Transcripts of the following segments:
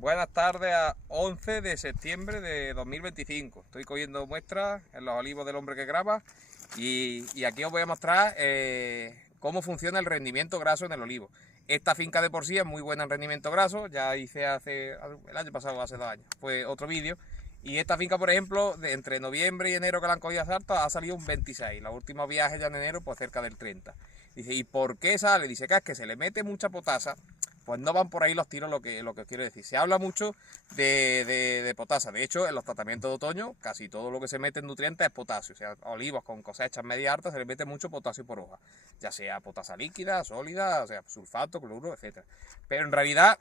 Buenas tardes a 11 de septiembre de 2025. Estoy cogiendo muestras en los olivos del hombre que graba y aquí os voy a mostrar cómo funciona el rendimiento graso en el olivo. Esta finca de por sí es muy buena en rendimiento graso, ya hice el año pasado, hace 2 años, fue otro vídeo. Y esta finca, por ejemplo, entre noviembre y enero que la han cogido a salto, ha salido un 26. Los últimos viajes ya en enero, pues cerca del 30. Dice, ¿y por qué sale? Dice que es que se le mete mucha potasa. Pues no van por ahí los tiros lo que quiero decir. Se habla mucho de potasa. De hecho, en los tratamientos de otoño, casi todo lo que se mete en nutrientes es potasio. O sea, olivos con cosechas media altas se le mete mucho potasio por hoja. Ya sea potasa líquida, sólida, o sea, sulfato, cloruro, etc. Pero en realidad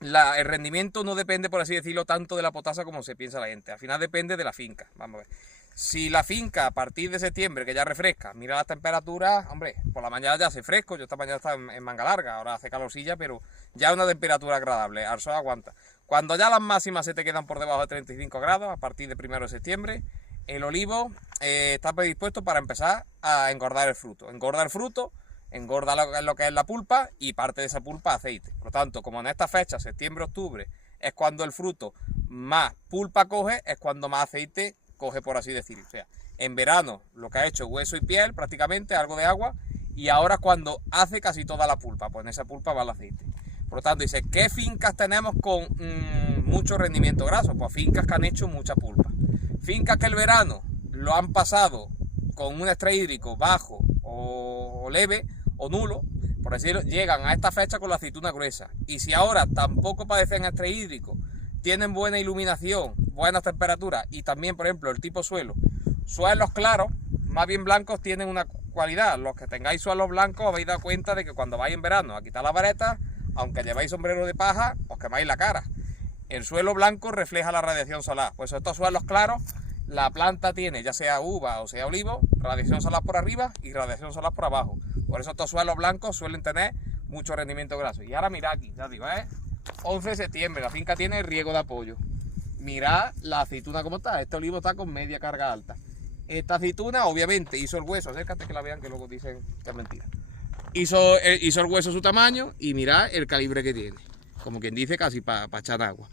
el rendimiento no depende, por así decirlo, tanto de la potasa como se piensa la gente. Al final depende de la finca. Vamos a ver. Si la finca a partir de septiembre, que ya refresca, mira las temperaturas, hombre, por la mañana ya hace fresco, yo esta mañana estaba en manga larga, ahora hace calorcilla, pero ya una temperatura agradable, al sol aguanta. Cuando ya las máximas se te quedan por debajo de 35 grados, a partir de 1 de septiembre, el olivo está predispuesto para empezar a engordar el fruto. Engorda el fruto, engorda lo que es la pulpa y parte de esa pulpa aceite. Por lo tanto, como en esta fecha, septiembre, octubre, es cuando el fruto más pulpa coge, es cuando más aceite coge, por así decirlo. O sea, en verano lo que ha hecho hueso y piel, prácticamente, algo de agua, y ahora cuando hace casi toda la pulpa, pues en esa pulpa va el aceite. Por lo tanto, dice, ¿qué fincas tenemos con mucho rendimiento graso? Pues fincas que han hecho mucha pulpa. Fincas que el verano lo han pasado con un estrés hídrico bajo o leve o nulo, por decirlo, llegan a esta fecha con la aceituna gruesa. Y si ahora tampoco padecen estrés hídrico, tienen buena iluminación, buenas temperaturas y también, por ejemplo, el tipo suelos claros, más bien blancos, tienen una cualidad. Los que tengáis suelos blancos habéis dado cuenta de que cuando vais en verano a quitar la vareta, aunque lleváis sombrero de paja, os quemáis la cara. El suelo blanco refleja la radiación solar. Pues estos suelos claros, la planta tiene, ya sea uva o sea olivo, radiación solar por arriba y radiación solar por abajo. Por eso estos suelos blancos suelen tener mucho rendimiento graso. Y ahora mirad aquí, ya digo, 11 de septiembre, la finca tiene riego de apoyo. Mirad la aceituna como está. Este olivo está con media carga alta. Esta aceituna, obviamente, hizo el hueso. Acércate que la vean, que luego dicen que es mentira. Hizo el hueso su tamaño y mirad el calibre que tiene. Como quien dice, casi para echar agua.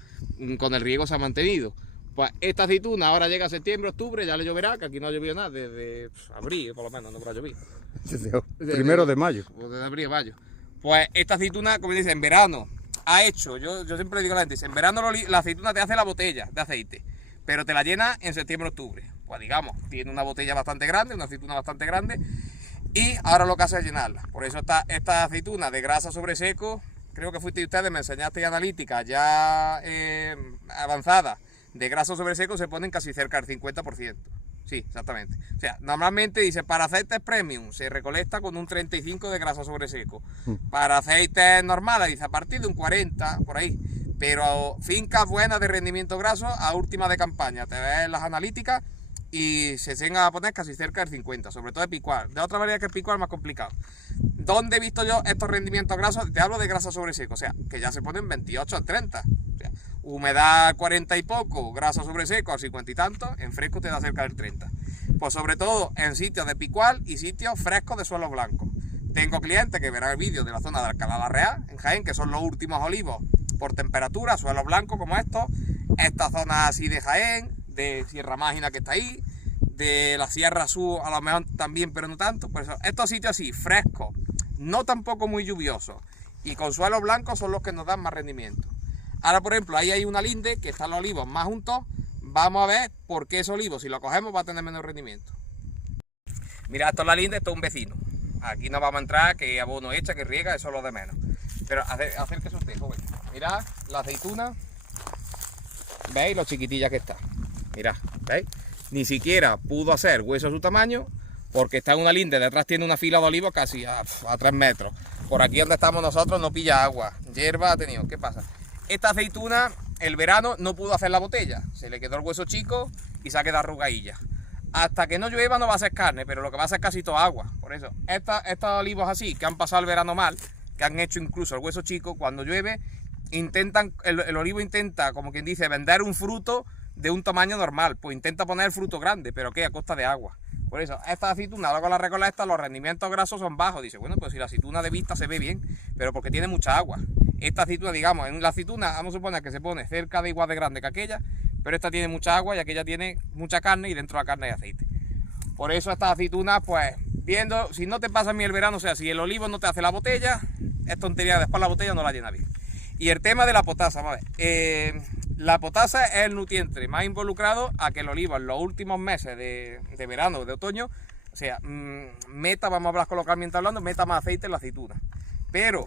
Con el riego se ha mantenido. Pues esta aceituna ahora llega a septiembre, octubre, ya le lloverá, que aquí no ha llovido nada, desde abril por lo menos, no habrá llovido. Primero de mayo. Desde abril a mayo. Pues esta aceituna, como dice, en verano ha hecho, yo siempre digo a la gente, en verano la aceituna te hace la botella de aceite, pero te la llena en septiembre, octubre. Pues digamos, tiene una botella bastante grande, una aceituna bastante grande, y ahora lo que hace es llenarla. Por eso esta aceituna de grasa sobre seco, creo que fuiste ustedes, me enseñaste analítica ya avanzada, de grasa sobre seco se ponen casi cerca del 50%. Sí, exactamente. O sea, normalmente dice, para aceites premium se recolecta con un 35 de grasa sobre seco. Para aceites normales dice a partir de un 40, por ahí. Pero fincas buenas de rendimiento graso a última de campaña, te ves las analíticas y se llegan a poner casi cerca del 50, sobre todo de picual. De otra manera que el picual es más complicado. ¿Dónde he visto yo estos rendimientos grasos? Te hablo de grasa sobre seco, o sea, que ya se ponen 28 a 30. O sea, humedad 40 y poco, grasa sobre seco al 50 y tanto, en fresco te da cerca del 30. Pues sobre todo en sitios de picual y sitios frescos de suelo blanco. Tengo clientes que verán el vídeo de la zona de Alcalá la Real, en Jaén, que son los últimos olivos por temperatura, suelo blanco como estos. Esta zona así de Jaén, de Sierra Mágina que está ahí, de la Sierra Sur a lo mejor también, pero no tanto. Por eso, estos sitios así, frescos, no tampoco muy lluviosos y con suelos blancos son los que nos dan más rendimiento. Ahora, por ejemplo, ahí hay una linde que están los olivos más juntos. Vamos a ver por qué ese olivo, si lo cogemos, va a tener menos rendimiento. Mira, esto es la linde, esto es un vecino. Aquí no vamos a entrar, que abono echa, que riega, eso es lo de menos. Pero acérquese usted, joven. Mirad la aceituna. ¿Veis lo chiquitilla que está? Mirad, ¿veis? Ni siquiera pudo hacer hueso a su tamaño, porque está en una linde, detrás tiene una fila de olivos casi a 3 metros. Por aquí donde estamos nosotros no pilla agua, hierba ha tenido. ¿Qué pasa? Esta aceituna, el verano, no pudo hacer la botella, se le quedó el hueso chico y se ha quedado arrugadilla. Hasta que no llueva no va a ser carne, pero lo que va a ser casi toda agua. Por eso, estos olivos así, que han pasado el verano mal, que han hecho incluso el hueso chico, cuando llueve, el olivo intenta, como quien dice, vender un fruto de un tamaño normal, pues intenta poner el fruto grande, pero ¿qué? A costa de agua. Por eso, esta aceituna, luego la recolecta, los rendimientos grasos son bajos. Dice, bueno, pues si la aceituna de vista se ve bien, pero porque tiene mucha agua. Esta aceituna, digamos, en la aceituna vamos a suponer que se pone cerca de igual de grande que aquella, pero esta tiene mucha agua y aquella tiene mucha carne y dentro de la carne hay aceite. Por eso estas aceitunas, pues, viendo, si no te pasa a mí el verano, o sea, si el olivo no te hace la botella, es tontería, después la botella no la llena bien. Y el tema de la potasa, ¿vale? La potasa es el nutriente más involucrado a que el olivo en los últimos meses de verano, de otoño, o sea, vamos a hablar coloquialmente hablando, meta más aceite en la aceituna. Pero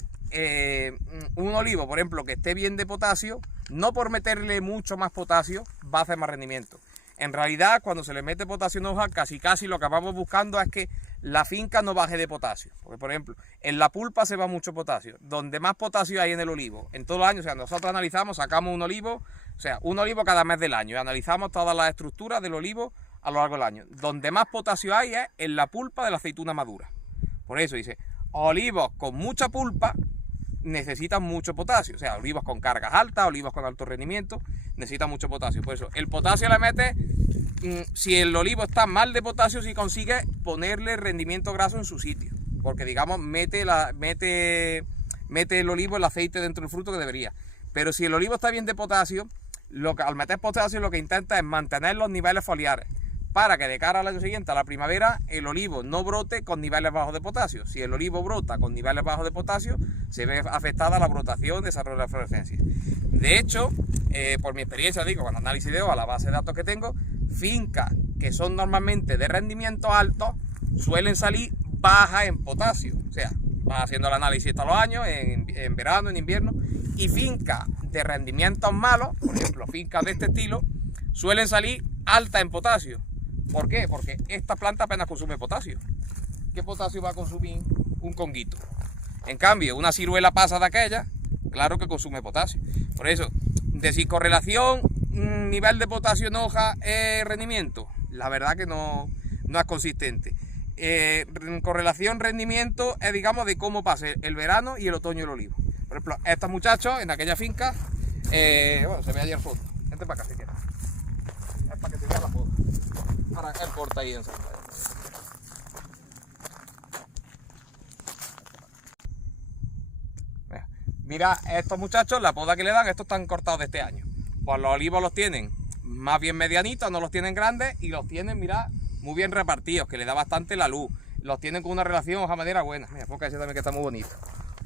un olivo, por ejemplo, que esté bien de potasio, no por meterle mucho más potasio va a hacer más rendimiento. En realidad, cuando se le mete potasio en hoja, casi lo que vamos buscando es que la finca no baje de potasio. Porque, por ejemplo, en la pulpa se va mucho potasio. Donde más potasio hay en el olivo, en todo el año, o sea, nosotros analizamos, sacamos un olivo, o sea, un olivo cada mes del año, y analizamos todas las estructuras del olivo a lo largo del año. Donde más potasio hay es en la pulpa de la aceituna madura. Por eso dice, olivos con mucha pulpa necesitan mucho potasio, o sea, olivos con cargas altas, olivos con alto rendimiento, necesitan mucho potasio. Por eso, el potasio le mete, si el olivo está mal de potasio, si consigue ponerle rendimiento graso en su sitio, porque digamos, mete el olivo el aceite dentro del fruto que debería. Pero si el olivo está bien de potasio, al meter potasio lo que intenta es mantener los niveles foliares, para que de cara al año siguiente, a la primavera, el olivo no brote con niveles bajos de potasio. Si el olivo brota con niveles bajos de potasio, se ve afectada la brotación, desarrollo de la fluorescencia. De hecho, por mi experiencia, digo, con análisis de hoja, la base de datos que tengo, fincas que son normalmente de rendimiento alto, suelen salir bajas en potasio. O sea, vas haciendo el análisis todos los años, en verano, en invierno, y fincas de rendimientos malos, por ejemplo, fincas de este estilo, suelen salir altas en potasio. ¿Por qué? Porque esta planta apenas consume potasio. ¿Qué potasio va a consumir un conguito? En cambio, una ciruela pasa de aquella, claro que consume potasio. Por eso, decir correlación, nivel de potasio en hoja, rendimiento, la verdad que no es consistente. Correlación rendimiento es, digamos, de cómo pase el verano y el otoño el olivo. Por ejemplo, estos muchachos en aquella finca, bueno, se ve allí al fondo. Vente para acá si quieres. Es para que se vea la foto. Ahora él corta ahí en Santa. Mira, estos muchachos, la poda que le dan, estos están cortados de este año. Pues los olivos los tienen más bien medianitos, no los tienen grandes y los tienen, mira, muy bien repartidos, que le da bastante la luz. Los tienen con una relación hoja-madera buena. Mira, porque ese también que está muy bonito.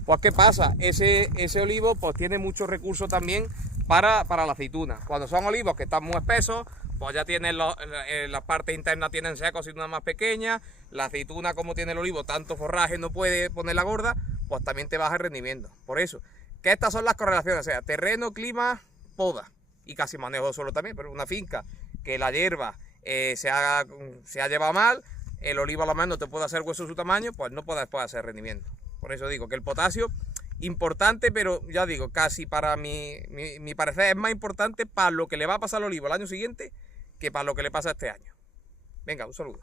Pues ¿qué pasa? Ese olivo pues tiene muchos recursos también para la aceituna. Cuando son olivos que están muy espesos, pues ya tienen la parte interna tienen secos y una más pequeña. La aceituna, como tiene el olivo, tanto forraje no puede ponerla gorda, pues también te baja el rendimiento. Por eso, que estas son las correlaciones, o sea, terreno, clima, poda y casi manejo de suelo también. Pero una finca que la hierba se ha llevado mal, el olivo a lo menos no te puede hacer hueso de su tamaño, pues no puede después hacer rendimiento. Por eso digo que el potasio, importante, pero ya digo, casi para mi parecer es más importante para lo que le va a pasar al olivo el año siguiente que para lo que le pasa este año. Venga, un saludo.